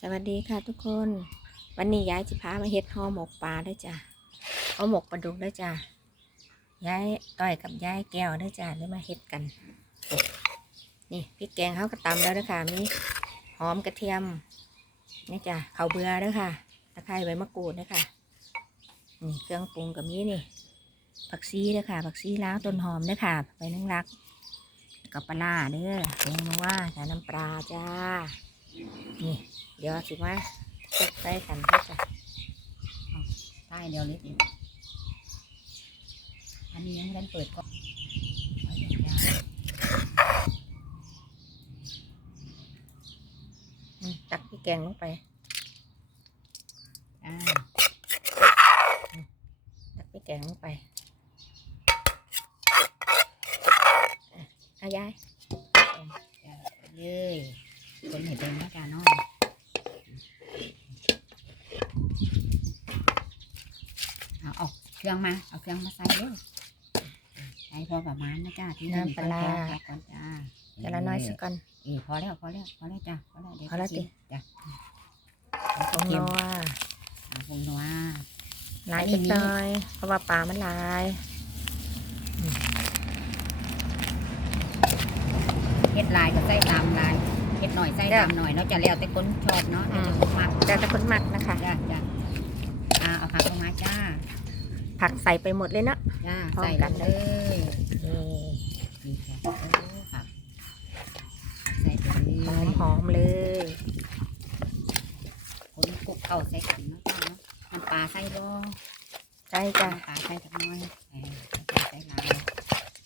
สวัสดีค่ะทุกคน วันนี้ยายจะพามาเฮ็ดห่อหมกปลาด้วยจ้ะห่อหมกปลาดุกด้วยจ้ะยายต้อยกับยายแก้วด้วยจ้ะได้มาเฮ็ดกัน นี่พริกแกงเขาก็ตำแล้วด้วยค่ะมีหอมกระเทียมนี่จ้ะข้าวเบื่อด้วยค่ะตะไคร้ใบมะกรูดด้วยค่ะนี่เครื่องปรุงกับนี้นี่ผักซีด้วยค่ะผักซีล้าวต้นหอมด้วยค่ะใบนังรักกับปลาร้าเด้อปรุงมาว่าใส่น้ำปลาจ้า นี่เดี๋ยวสิมาคลุกใส่กันด้วยจ้ะใต้เดียวนิดเดียวอันนี้ยังไม่ได้เปิดก็ตักพริกแกงลงไปตักพริกแกงลงไปอายายเย้ย คนเห็นเป็นนะจ้าน้องเอาเอาเครื่องมา เอาเครื่องมาใส่เด้อใส่พอประมาณนะจ้าที่นี่ก่อนจ้าก่อนจ้าเดี๋ยวละน้อยสักก่อนเออพอแล้วพอแล้วพอแล้วจ้าพอแล้วเดี๋ยวพอแล้วจะสิชิมจ้าผงนัวเอาผงนัวหลายอันนี้เล็กมีน้อยเพราะว่าปลามันหลายเฮ็ดลายก็ใส่ตามลาย เฮ็ดหน่อยใส่ตามหน่อยเนาะจะแล้วแต่คนชอบเนาะแต่คนมักแต่ถ้าคนมักนะคะ จ้าจ้าอ่าเอาผักลงมาจ้าผักใส่ไปหมดเลยเนาะ จ้าพร้อมใส่กันเลเลยยนี่นี่ค่ะโอ้ผักใส่ไปเลหอยมหอมๆเลย คนคลุกเข้าใส่กันเนาะจ้าเนาะน้ำปลาใส่บ่ใช่จ้ะน้ำปลาใส่สักหน่อยเออใส่ลาย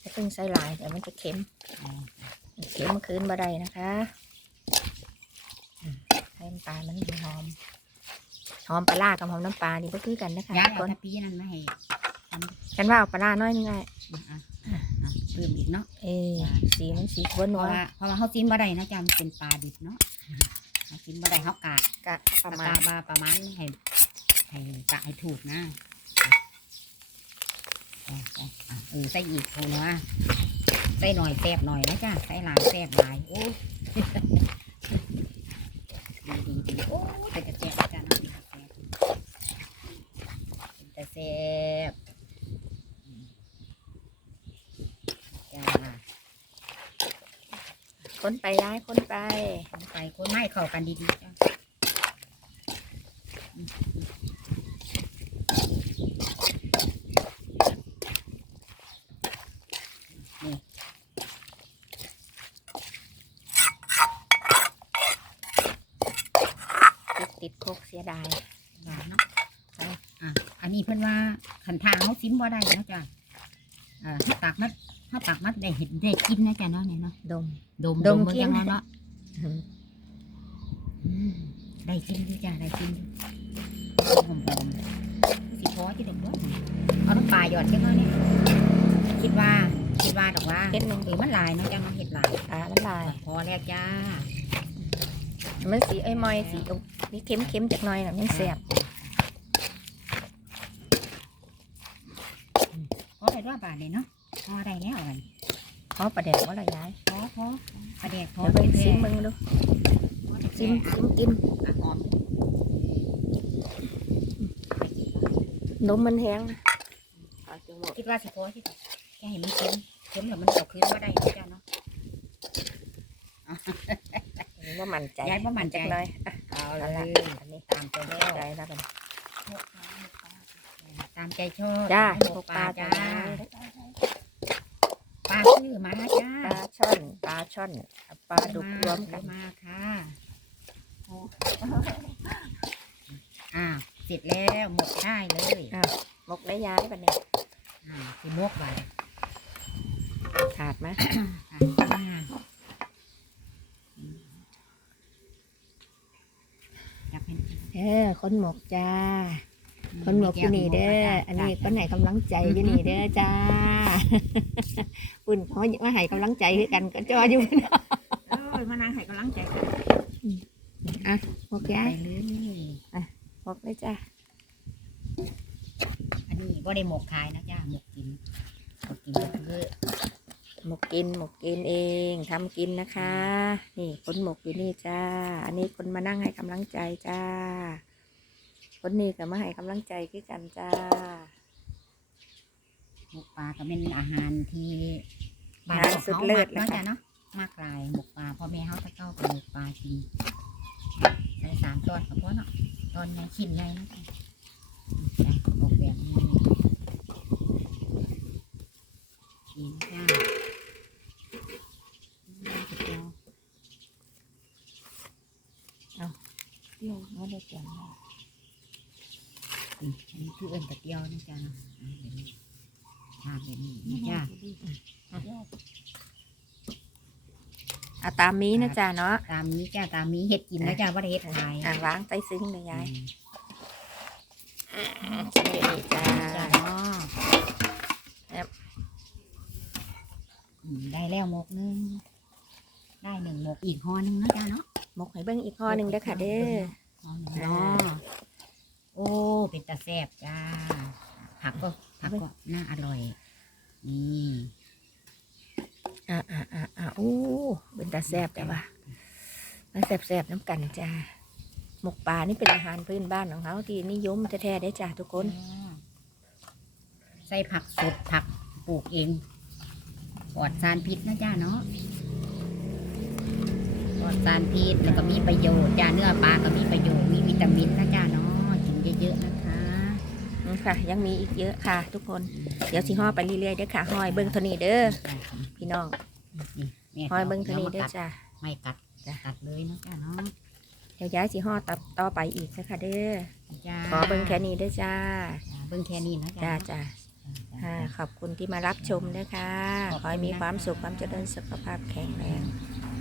จะเพิ่งใส่หลายเดี๋ยวมันจะเค็มเออเค็มเมื่อคืนบ่ได้นะคะอืม ให้น้ำตาลมันหอม หอมปลาร้ากับหอมน้ำปลานี่ก็คือกันนะคะย้ายทุกเอาคนทัพพีนั่นมาให้ทำฉันว่าเอาปลาร้าน้อยนึงไงอะอะอะเพิ่มอีกเนาะเออสีมันสีข้นเพนัราะวว่าเพราะว่าเขาซิมบ่ได้นะจ้ามันเป็นปลาดิบเนาะเขาซิมบ่ได้เขากะกะประปมาลาณบาประมาณให้ให้กะให้ถูกนะอะอะอะเออใส่อีกเอาเนาะใส่หน่อยแซ่บหน่อยนะจ้าใส่หลายแซ่บหลายโอ้ดีดีดี โอ้แต่กระแซ่บจ้าเนาะเป็นแต่แซ่บจ้าคนไปย้ายคนไปคนไปคนไม่เข้ากันดีๆจ้า ติดติ ดโคกเสียดายหวานเนาะใช่อะอันนี้เพิ่นว่าขันทางเขาซิมบ่ได้นะจ้ะอ่าถ้าตักมัดถ้าตักมัดได้เห็นได้กินนะจ้ะเนาะเนี่ยเนาะดม ดมดมเบิ่งกินยังเนาะเนาะอืมอืมได้กินอยู่จ้ะได้กินอยู่หอมหอมๆสิพอที่ดอกด้วยเอาน้ำปลาหยอดจังเลยเนี่ยคิดว่าคิดว่าดอกว่าเฮ็ดหนึ่ง เออมันหลายเนาะจ้ะเนาะเห็ดหลาย ปลามันลาย พอแล้วจ้า มันสีไอ้ยมอยสีอมมีเค็มเค็มๆจากหน่อยน่ะมันแสบพอได้ด้วยบาทเลยเนาะพอได้แล้วอะไรเพราะประเด็นว่าอะไรย้ายพอพอประเดี๋ยวพอเดี๋ยวไปเป็นซิมมึงดูซิซิมมซิมกินหอมนมมันแห้งนะเอาจังหวะคิดว่าสิพอที่แค่เห็นมันเค็มเค็มแล้วมันเอาคืนมาได้นะจ้าเนาะ ว่ามั่นใจยายบ่มั่นใจ จักหน่อยอะเอาเอาเลละยอันนี้ตามใจชมั่อนบใจแล้วกัน ตามใจชอบจ้าหมกปลาจ้าจ้า ปลาซื้อมาจ้าปลาช่อนปลาช่อนกับปลาดุกรวมกัน มาค่ะอ่าเสร็จแล้วหมกได้เลยหมกได้ย้ายปะเนี่ยอ่าสิหมกไว้ขาดไหม อ่าอยากเป็น เออค นหมกจ้าคนหมกอยู่นี่เด้อ อันนี้คนไหนกำลังใจอยู่นี่เด้อจ้าปุ่นเขามาให้กำลังใจคือกันก็จออยู่เออมานางให้กำลังใจกันอะหมกไปย้ายเลยหมกเลยจ้าอันนี้ก็ได้หมกขายนะจ้าหมกกินหมกกินก็คือหมกกินหมกกินเองทำกินนะคะ นี่คนหมกอยู่นี่จ้า อันนี้คนมานั่งให้กำลังใจจ้า คนนี้ก็มาให้กำลังใจคือกันจ้าหมกปลาก็เป็นอาหารที่อาหารสุดเลิศเนาะนะคะจ้ะเนาะมากลายหมกปลาพ่อแม่เขาตะเก้ากับหมกปลากินใส่สามตอนกับพ่อเนาะตอนใหญ่ชิ้นใหญ่นะจ๊ะจ้ะออกแบบนี้กินจ้าอืมสุดยอดเปรี้ยวไม่ได้เปรี้ยวมากอืมอั นนี้คือเอิญกระเตียวนะจ๊ะเนาะอ่าแบบนี้ทานแบบนี้นะจ้าเอาตามนี้นะจ้าเนาะตามนี้จ้าตามนี้เฮ็ดกินนะจ้าว่าได้เฮ็ดขายอ่างล้างไต้ซึ้งเลยยายอืมใช่เลยจ้าจ้าเนาะครับอืมได้แล้วหมกหนึงได้หนึ่งหมกอีกห่อหนึงนะจ้าเนาะหมกให้เบิ้งอีกข้อหนึ่งเด้อค่ะเด้อห่อหนึ่งเนาะโอ้เป็นตาแซ่บจ้า ผักก็ผักก็น่าอร่อย นี่อ่าอ่าอ่าอ่าโอ้เป็นตาแซ่บแต่ว่ามันแซ่บแซ่บๆน้ำกันจ้าหมกปลานี่เป็นอาหารพื้นบ้านของเขาที่นิยมแท้ๆได้อจ้าทุกคนอ่าใส่ผักสดผักปลูกเองปลอดสารพิษนะจ้าเนาะปลอดสารพิษแล้วก็มีประโยชน์จ้าเนื้อปลาก็มีประโยชน์มีวิตามินนะจ้าเนาะกิน เยอะๆนะคะอืมค่ะ ยังมีอีกเยอะค่ะ ทุกคน เดี๋ยวสิห่อไปเรื่อยๆเด้อค่ะห่อยเบิ้งเท่านี้เด้อพี่น้องนี่แม่ห่อยเบิ้งเท่านี้ดี๋เด้ยวอมากัดจ้าไม่กัดจ้ะกัดเลยนะจ้าเนาะเดี๋ยวย้ายสิห่อต่อต่อไปอีกนะคะเด้อจ้าขอเบิ้งแค่นี้เด้อจ้าจ้าเบิ้งแค่นี้นะจ้าจ้าจ้าจ้าค่ะจ้าขอบคุณที่มารับชมด้วยค่ะขอบคุณขอให้มีนะคะความสุขความเจริญสุขภาพแข็งแรง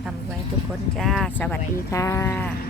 ทำไว้ทุกคนจ้า สวัสดีค่ะ